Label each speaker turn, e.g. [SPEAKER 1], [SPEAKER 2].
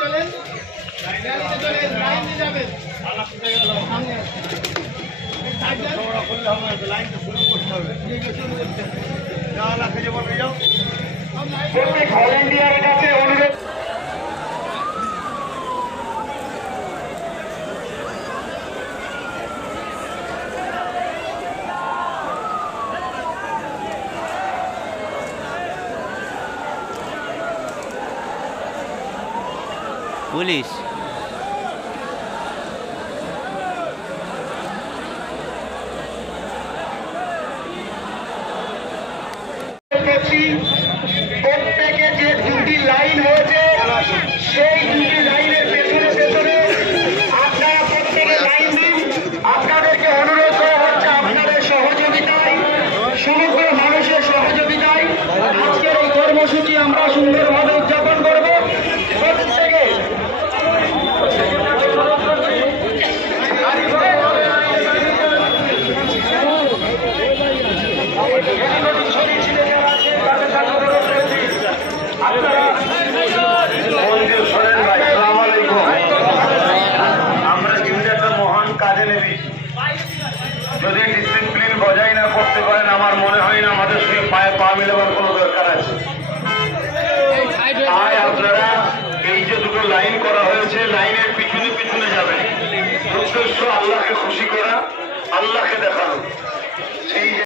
[SPEAKER 1] চলেন। লাইনে যাবেন।
[SPEAKER 2] প্রত্যেক ভলেন্টিয়ারের কাছে অনুরোধ
[SPEAKER 3] পুলিশ।
[SPEAKER 2] করছি। প্রত্যেকে যে দুটি লাইন হয়েছে, সেই দুটি লাইনের পেছনে পেছনে আপনারা প্রত্যেকে লাইন দিন। আপনাদেরকে অনুরোধ করা হচ্ছে আপনাদের সহযোগিতায়, সমগ্র মানুষের সহযোগিতায়। আজকের এই কর্মসূচি আমরা সুন্দরভাবে উদযাপন করব। প্রত্যেকে
[SPEAKER 4] মন্দির শোনেন আমরা কিন্তু একটা মহান কাজে নেমেছি। যদি ডিসিপ্লিন বজায় না করতে পারেন, আমার মনে হয় না আমাদের সঙ্গে পায়ে পা মিলাবার কোনো দরকার আছে। তাই আপনারা এই যে দুটো লাইন করা হয়েছে লাইনের পিছনে পিছনে যাবেন। উদ্দেশ্য আল্লাহকে খুশি করা, আল্লাহকে দেখানো।